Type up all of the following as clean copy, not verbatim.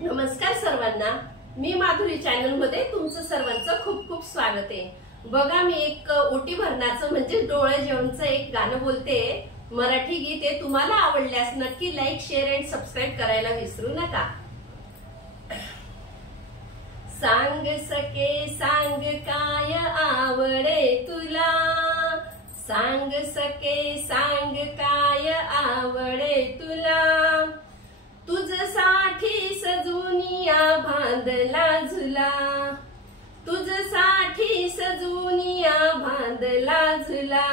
नमस्कार सर्वांना, मी माधुरी चॅनल मध्ये तुमचं सर्वांचं खूप खूप स्वागत आहे। बघा, मी एक ओटी भरण्याचं म्हणजे डोळे जेवणचं एक गाणं बोलते, मराठी गीत आहे। तुम्हाला आवडल्यास नक्की लाईक, शेअर आणि सबस्क्राइब करायला विसरू नका। सांग सके सांग काय आवडे तुला, सांग सके सांग काय आवडे तुला, तुझसाठी सजूनिया बांधला झुला, तुझसाठी सजूनिया बांधला झुला।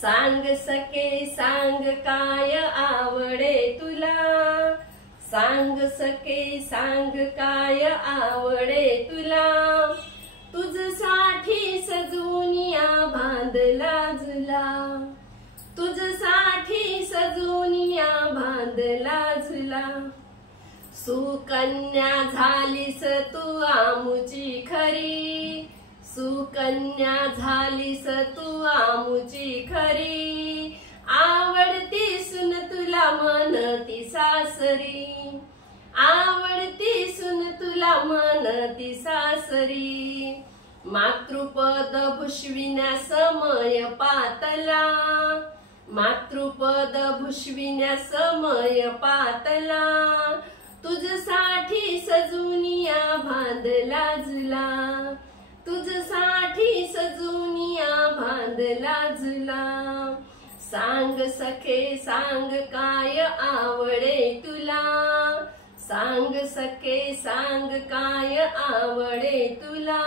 सांग सके सांग काय आवडे तुला, सांग सके सांग काय आवडे तुला, तुझसाठी सजूनिया बांधला झुला, तुझसाठी सजूनिया बांधला झुला। सुकन्या झालीस तू आमुची खरी, सुकन्या झालीस तू आमुची खरी, आवडती सुन तुला म्हणती सासरी, आवडती सुन तुला म्हणती सासरी। मातृपद भुषविण्या समय पातला, मातृपद भुषविण्या समय पातला, तुझसाठी सजूनिया बांधला झुला, तुझसाठी सजूनिया बांधला झुला। सांग सखे सांग काय आवडे तुला, सांग सखे सांग काय आवडे तुला,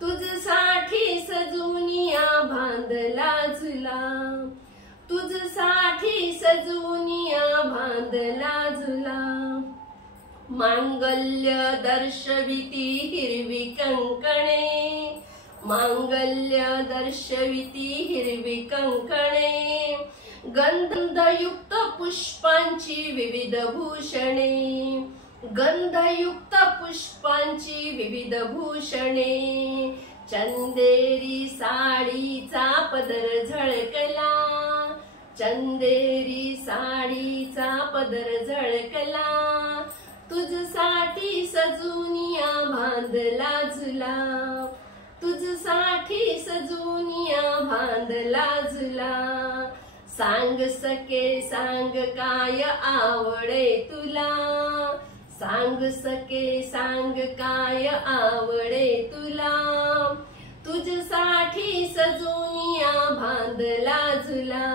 तुझसाठी सजूनिया बांधला झुला, तुझसाठी सजूनिया बांधला झुला। मांगल्य दर्शविती हिरवी कंकणे, मांगल्य दर्शविती हिरवी कंकणे, गंधयुक्त पुष्पांची विविध भूषणे, गंधयुक्त पुष्पांची विविध भूषणे। चंदेरी साडीचा पदर झळकला, चंदेरी साडीचा पदर झळकला, तुझसाठी सजूनिया बांधला झुला, तुझसाठी सजूनिया बांधला झुला। सांग सके सांग काय आवडे तुला, सांग सके सांग काय आवडे तुला, तुझसाठी सजूनिया बांधला झुला,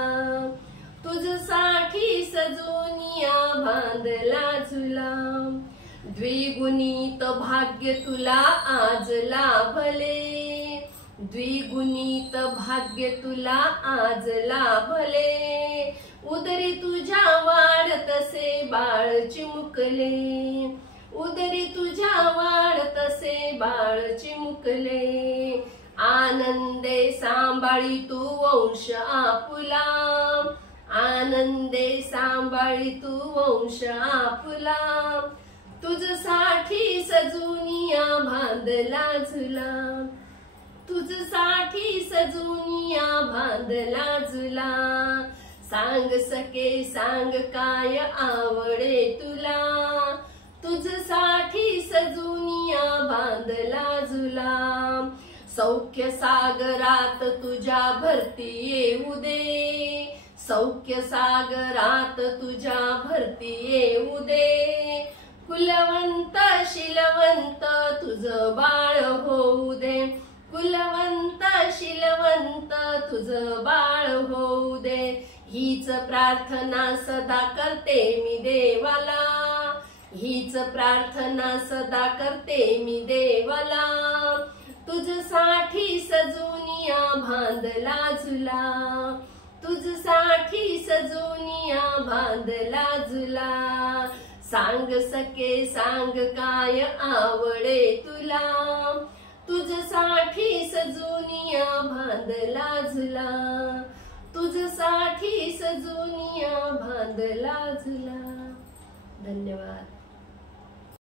तुझसाठी सजूनिया बांधला झुला। द्विगुणित भाग्य तुला आज लाभले, द्विगुणित भाग्य तुला आज लाभले, उदरी तुझ्या वाढतसे बाळ चिमुकले, उदरी तुझ्या वाढतसे बाळ चिमुकले। आनंदे सांभाळी तू वंश आपुला, आनंदे सांभाळी तू वंश आपुला, तुझसाठी सजूनिया बांधला झुला, तुझसाठी सजूनिया बांधला झुला। सांग सके सांग काय आवडे तुला, तुझसाठी सजूनिया बांधला झुला। सौख्य सागरात तुझ्या भरती येऊ दे, सौख्य सागरात तुझ्या भरती येऊ दे, कुलवंत शिलवंत तुझं बाळ होऊ दे, कुलवंत शिलवंत तुझं बाळ होऊ दे। हीच प्रार्थना सदा करते मी देवाला, हीच प्रार्थना सदा करते मी देवाला, तुझसाठी सजूनिया बांधला झुला, तुझसाठी सजूनिया बांधला झुला। सांग सके सांग काय आवडे तुला, तुझसाठी सजूनिया बांधला झुला, तुझसाठी सजूनिया बांधला झुला। धन्यवाद।